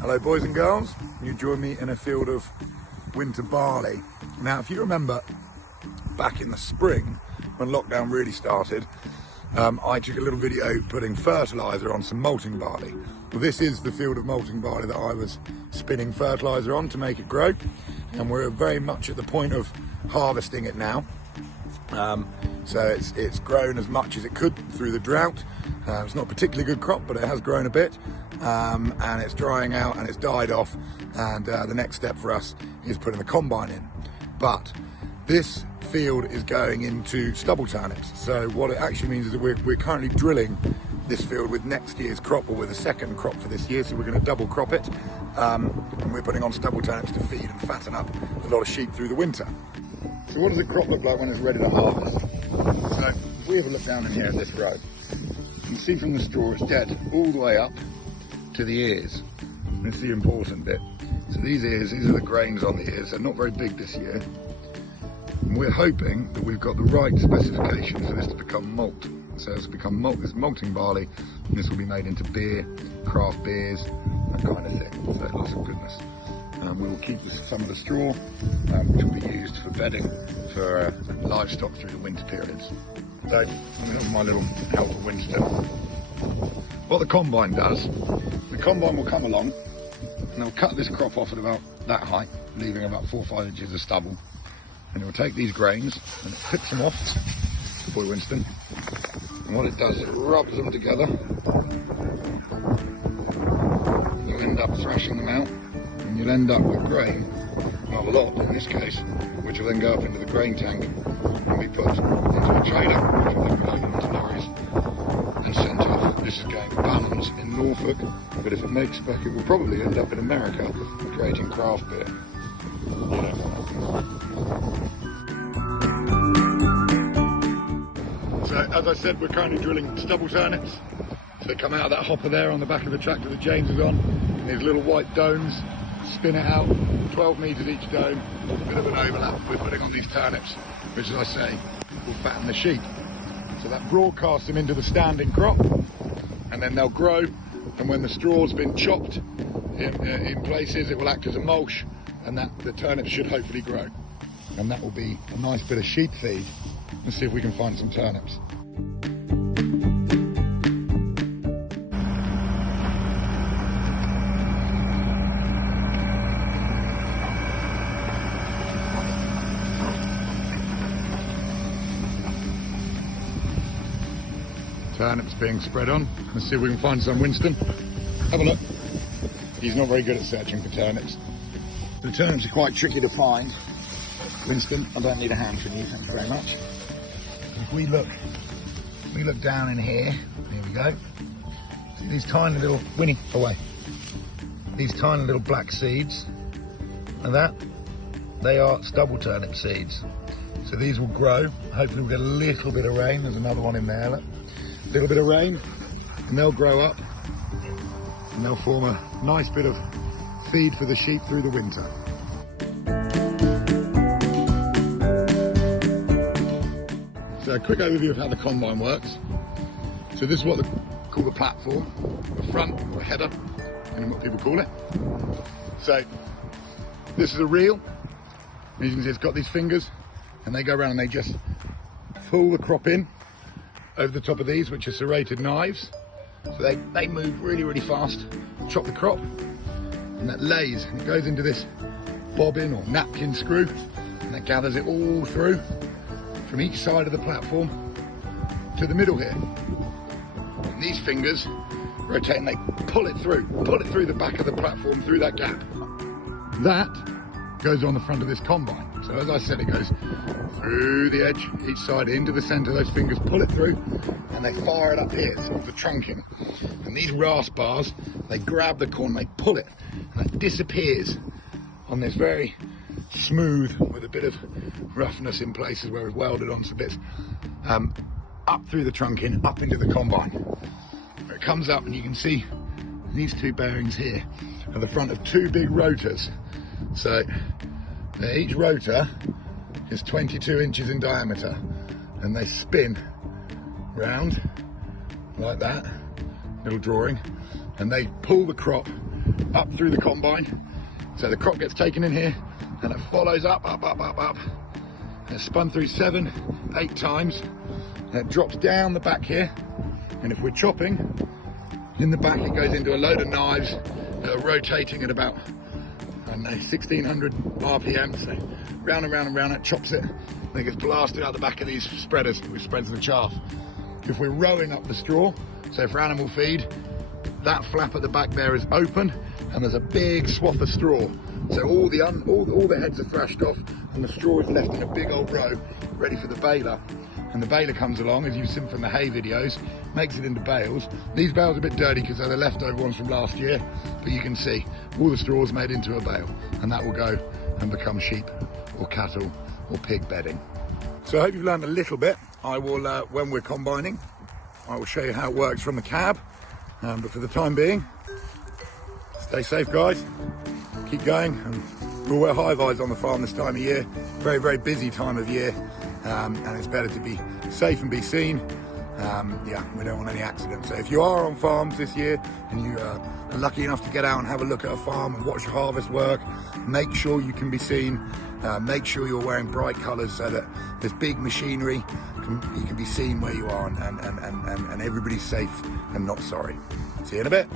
Hello boys and girls, you join me in a field of winter barley. Now if you remember back in the spring when lockdown really started, I took a little video putting fertiliser on some malting barley. Well, this is the field of malting barley that I was spinning fertiliser on to make it grow, and we're very much at the point of harvesting it now. So it's grown as much as it could through the drought. It's not a particularly good crop, but it has grown a bit, and it's drying out and it's died off, and the next step for us is putting the combine in. But this field is going into stubble turnips, so what it actually means is that we're currently drilling this field with next year's crop, or with a second crop for this year, so we're going to double crop it, and we're putting on stubble turnips to feed and fatten up a lot of sheep through the winter. So what does the crop look like when it's ready to harvest? So if we have a look down in here at this row, you can see from the straw it's dead all the way up to the ears. That's the important bit. So these are the grains on the ears. They're not very big this year. And we're hoping that we've got the right specification for this to become malt. So it's become malt, this malting barley, and this will be made into beer, craft beers, that kind of thing. So lots of goodness. We will keep some of the straw, which will be used for bedding for livestock through the winter periods. So I'm going to have my little helper Winston. What the combine does, the combine will come along and they'll cut this crop off at about that height, leaving about 4 or 5 inches of stubble. And it will take these grains and it picks them off, boy Winston. And what it does, it rubs them together. You end up thrashing them out, and you'll end up with grain, not a lot in this case, which will then go up into the grain tank and be put into a trailer, which will then be loaded into lorries and sent off. This is going to Bannon's in Norfolk, but if it makes spec, it will probably end up in America creating craft beer. So as I said, we're currently drilling stubble turnips. So they come out of that hopper there on the back of the tractor that James is on. These little white domes, spin it out, 12 metres each dome, a bit of an overlap. We're putting on these turnips, which, as I say, will fatten the sheep. So that broadcasts them into the standing crop, and then they'll grow, and when the straw's been chopped in places, it will act as a mulch, and the turnips should hopefully grow. And that will be a nice bit of sheep feed. Let's see if we can find some turnips. Turnips being spread on. Let's see if we can find some. Winston, have a look. He's not very good at searching for turnips. The turnips are quite tricky to find. Winston, I don't need a hand from you, thanks very much. If we look down in here we go. See these tiny little, Winnie, away. These tiny little black seeds, and they are stubble turnip seeds. So these will grow. Hopefully we'll get a little bit of rain. There's another one in there, look. A little bit of rain, and they'll grow up, and they'll form a nice bit of feed for the sheep through the winter. So a quick overview of how the combine works. So this is what they call the platform, the front, or header, and what people call it. So this is a reel. As you can see, it's got these fingers, and they go around and they just pull the crop in over the top of these, which are serrated knives. So they move really, really fast, chop the crop, and that lays, and it goes into this bobbin or napkin screw, and that gathers it all through from each side of the platform to the middle here. And these fingers rotate and they pull it through the back of the platform, through that gap. That goes on the front of this combine. So as I said, it goes through the edge, each side, into the centre. Those fingers pull it through, and they fire it up here, sort of the trunking. And these rasp bars, they grab the corn, they pull it, and it disappears on this very smooth, with a bit of roughness in places where we've welded on some bits, up through the trunking, up into the combine. Where it comes up, and you can see these two bearings here are the front of 2 big rotors. So each rotor is 22 inches in diameter, and they spin round like that, little drawing, and they pull the crop up through the combine. So the crop gets taken in here and it follows up. And it's spun through 7, 8 times. And it drops down the back here. And if we're chopping, in the back it goes into a load of knives that are rotating at about, I don't know, 1600 RPM. So round and round and round, it chops it. And it gets blasted out the back of these spreaders, which spreads the chaff. If we're rowing up the straw, so for animal feed, that flap at the back there is open and there's a big swath of straw. So all the heads are thrashed off and the straw is left in a big old row ready for the baler. And the baler comes along, as you've seen from the hay videos, makes it into bales. These bales are a bit dirty because they're the leftover ones from last year, but you can see all the straw is made into a bale and that will go and become sheep or cattle or pig bedding. So I hope you've learned a little bit. I will, when we're combining, I will show you how it works from the cab. But for the time being, stay safe, guys. Keep going. And we'll wear high vis on the farm this time of year. Very, very busy time of year. And it's better to be safe and be seen. Yeah, we don't want any accidents. So if you are on farms this year and you are lucky enough to get out and have a look at a farm and watch harvest work, make sure you can be seen. Make sure you're wearing bright colours so that there's big machinery, you can be seen where you are and everybody's safe and not sorry. See you in a bit.